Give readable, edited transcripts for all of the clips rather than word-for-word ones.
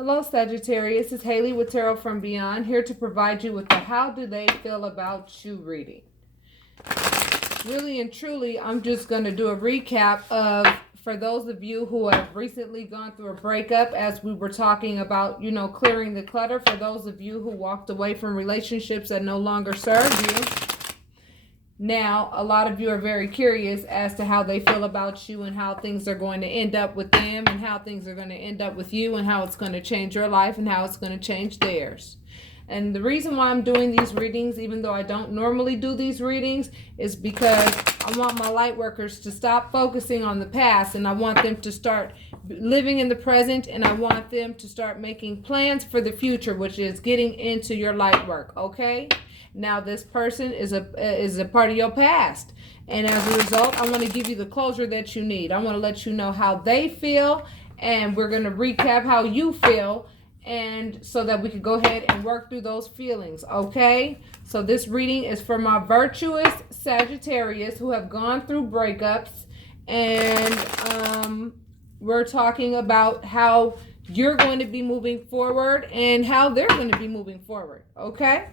Hello, Sagittarius. It's Haley with Tarot from Beyond, here to provide you with the How Do They Feel About You reading. Really and truly, I'm just going to do a recap of, for those of you who have recently gone through a breakup, as we were talking about, clearing the clutter. For those of you who walked away from relationships that no longer serve you. Now, a lot of you are very curious as to how they feel about you and how things are going to end up with them and how things are going to end up with you and how it's going to change your life and how it's going to change theirs. And the reason why I'm doing these readings, even though I don't normally do these readings, is because I want my light workers to stop focusing on the past, and I want them to start living in the present, and I want them to start making plans for the future, which is getting into your light work, okay? Now, this person is a part of your past. And as a result, I want to give you the closure that you need. I want to let you know how they feel. And we're going to recap how you feel. And so that we can go ahead and work through those feelings. Okay? So this reading is for my virtuous Sagittarius who have gone through breakups. And we're talking about how you're going to be moving forward and how they're going to be moving forward. Okay?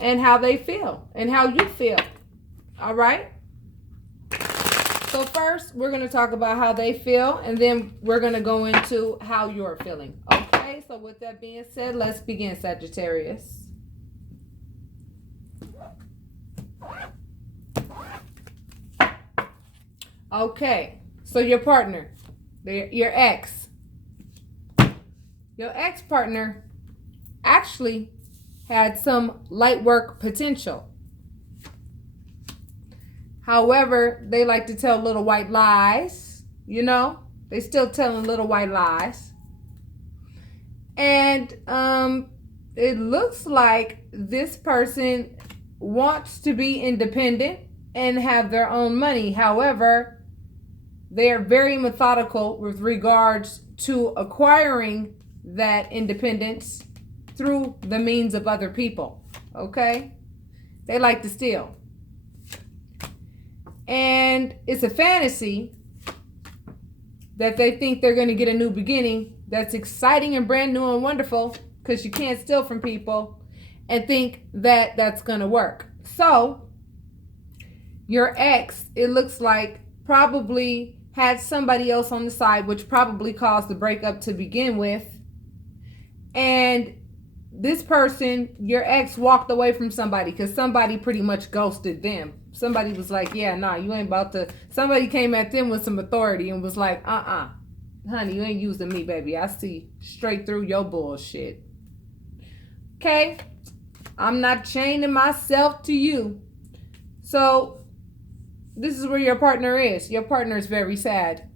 And how they feel and how you feel. All right. So first, we're going to talk about how they feel, and then we're going to go into how you're feeling. Okay. So with that being said, let's begin, Sagittarius. Okay. So your partner, your ex-partner actually had some light work potential. However, they like to tell little white lies. They still telling little white lies. And it looks like this person wants to be independent and have their own money. However, they are very methodical with regards to acquiring that independence through the means of other people. Okay? They like to steal. And it's a fantasy that they think they're going to get a new beginning that's exciting and brand new and wonderful, because you can't steal from people and think that that's going to work. So your ex, it looks like, probably had somebody else on the side, which probably caused the breakup to begin with. And this person, your ex, walked away from somebody because somebody pretty much ghosted them. Somebody was like, yeah, nah, you ain't about to. Somebody came at them with some authority and was like, honey, you ain't using me, baby. I see straight through your bullshit. Okay? I'm not chaining myself to you. So this is where your partner is. Your partner is very sad.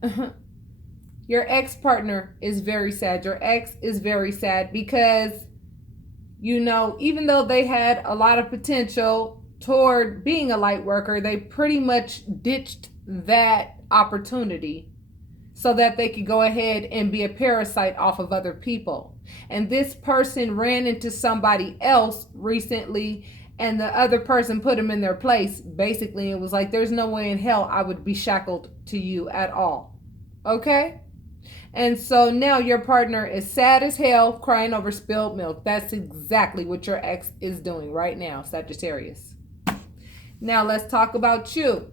Your ex-partner is very sad. Your ex is very sad because, even though they had a lot of potential toward being a light worker, they pretty much ditched that opportunity so that they could go ahead and be a parasite off of other people. And this person ran into somebody else recently, and the other person put them in their place. Basically, it was like, there's no way in hell I would be shackled to you at all. Okay? And so now your partner is sad as hell, crying over spilled milk. That's exactly what your ex is doing right now, Sagittarius. Now let's talk about you.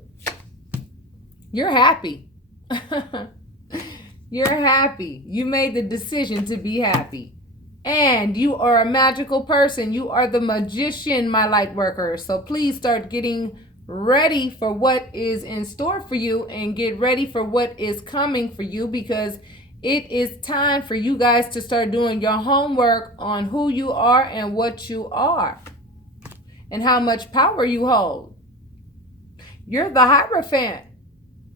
You're happy. You're happy. You made the decision to be happy. And you are a magical person. You are the magician, my light worker. So please start getting ready for what is in store for you and get ready for what is coming for you, because it is time for you guys to start doing your homework on who you are and what you are and how much power you hold. You're the Hierophant.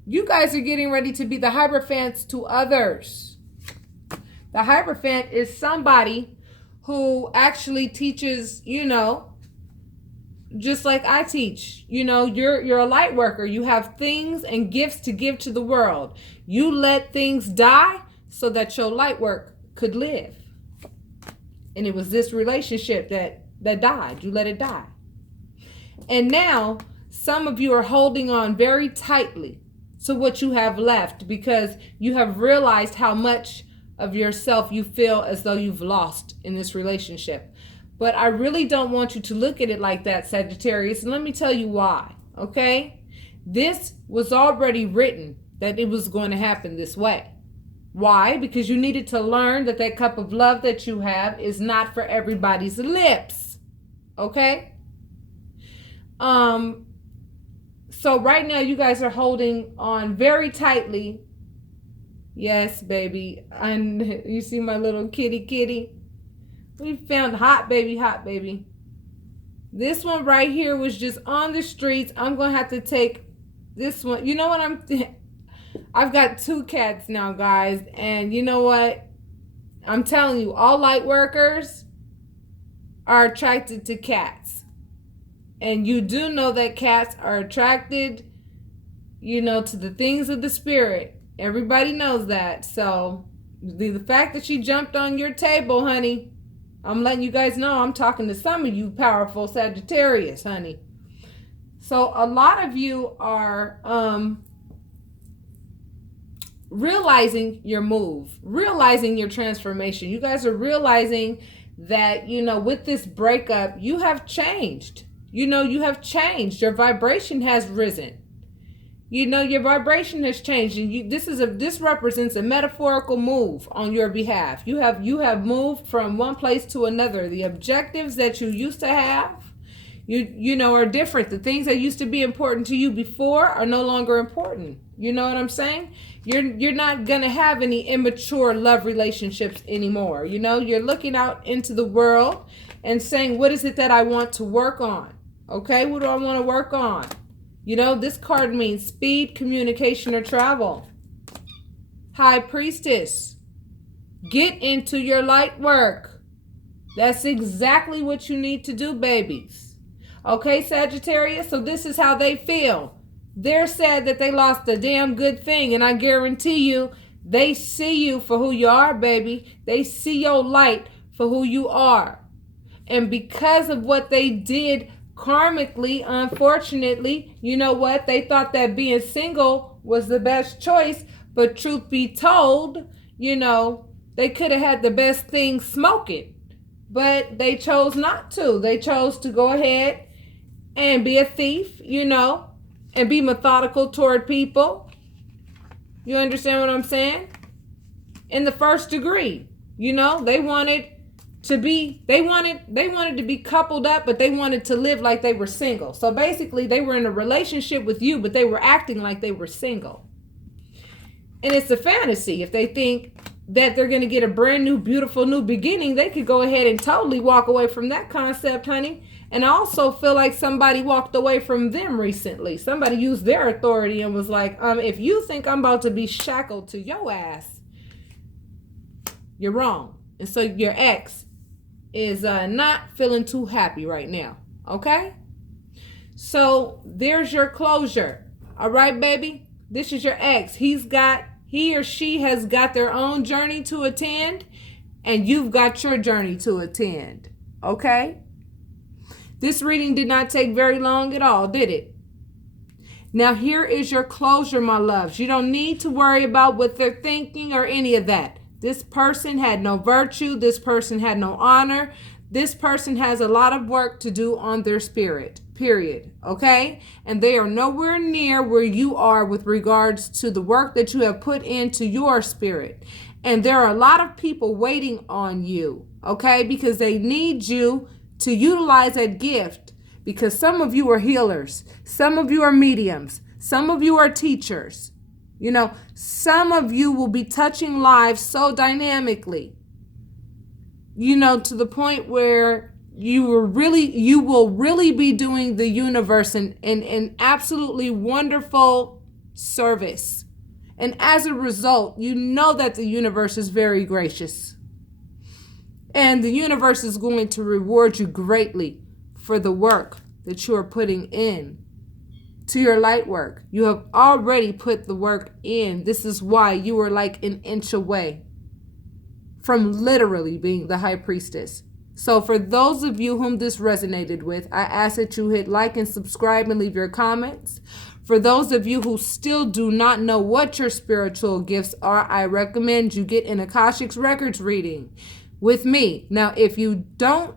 You guys are getting ready to be the Hierophants to others. The Hierophant is somebody who actually teaches, just like I teach. You're a light worker. You have things and gifts to give to the world. You let things die so that your light work could live. And it was this relationship that died. You let it die. And now some of you are holding on very tightly to what you have left because you have realized how much of yourself you feel as though you've lost in this relationship. But I really don't want you to look at it like that, Sagittarius. And let me tell you why, okay? This was already written that it was going to happen this way. Why? Because you needed to learn that that cup of love that you have is not for everybody's lips, okay? So right now you guys are holding on very tightly. Yes, baby. And you see my little kitty. We found hot baby. This one right here was just on the streets. I'm going to have to take this one. You know what I've got 2 cats now, guys. And you know what? I'm telling you, all light workers are attracted to cats. And you do know that cats are attracted, you know, to the things of the spirit. Everybody knows that. So the fact that she jumped on your table, honey, I'm letting you guys know I'm talking to some of you powerful Sagittarius, honey. So a lot of you are realizing your move, realizing your transformation. You guys are realizing that, you know, with this breakup, you have changed. You know, you have changed. Your vibration has risen. You know, your vibration has changed, and this represents a metaphorical move on your behalf. You have moved from one place to another. The objectives that you used to have, you know, are different. The things that used to be important to you before are no longer important. You know what I'm saying? You're not gonna have any immature love relationships anymore. You know, you're looking out into the world and saying, what is it that I want to work on? Okay, what do I want to work on? You know, this card means speed, communication, or travel. High Priestess, get into your light work. That's exactly what you need to do, babies. Okay, Sagittarius, so this is how they feel. They're sad that they lost a damn good thing, and I guarantee you, they see you for who you are, baby. They see your light for who you are. And because of what they did karmically, unfortunately, you know what? They thought that being single was the best choice, but truth be told, you know, they could have had the best thing smoking, but they chose not to. They chose to go ahead and be a thief, you know, and be methodical toward people. You understand what I'm saying? In the first degree, you know, they wanted to be coupled up, but they wanted to live like they were single. So basically they were in a relationship with you, but they were acting like they were single. And it's a fantasy. If they think that they're going to get a brand new, beautiful new beginning, they could go ahead and totally walk away from that concept, honey. And I also feel like somebody walked away from them recently. Somebody used their authority and was like, if you think I'm about to be shackled to your ass, you're wrong. And so your ex is not feeling too happy right now, okay? So there's your closure, all right, baby? This is your ex. He or she has got their own journey to attend, and you've got your journey to attend, okay? This reading did not take very long at all, did it? Now here is your closure, my loves. You don't need to worry about what they're thinking or any of that. This person had no virtue. This person had no honor. This person has a lot of work to do on their spirit, period. Okay? And they are nowhere near where you are with regards to the work that you have put into your spirit. And there are a lot of people waiting on you, okay? Because they need you to utilize that gift. Because some of you are healers. Some of you are mediums. Some of you are teachers. You know, some of you will be touching lives so dynamically, you know, to the point where you will really be doing the universe an absolutely wonderful service. And as a result, you know that the universe is very gracious. And the universe is going to reward you greatly for the work that you are putting in to your light work. You have already put the work in. This is why you are like an inch away from literally being the high priestess. So for those of you whom this resonated with, I ask that you hit like and subscribe and leave your comments. For those of you who still do not know what your spiritual gifts are, I recommend you get an Akashic Records reading with me. Now, if you don't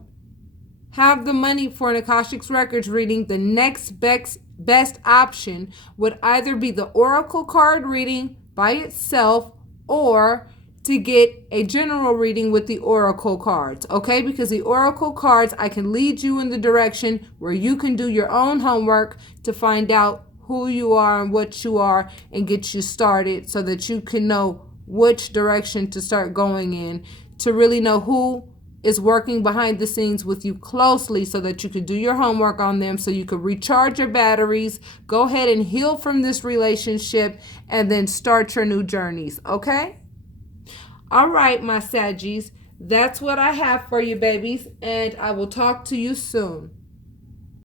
have the money for an Akashic Records reading, the next best option would either be the Oracle card reading by itself or to get a general reading with the Oracle cards, okay? Because the Oracle cards, I can lead you in the direction where you can do your own homework to find out who you are and what you are and get you started so that you can know which direction to start going in, to really know who is working behind the scenes with you closely so that you could do your homework on them, so you could recharge your batteries, go ahead and heal from this relationship, and then start your new journeys, okay? All right, my Saggies, that's what I have for you, babies, and I will talk to you soon.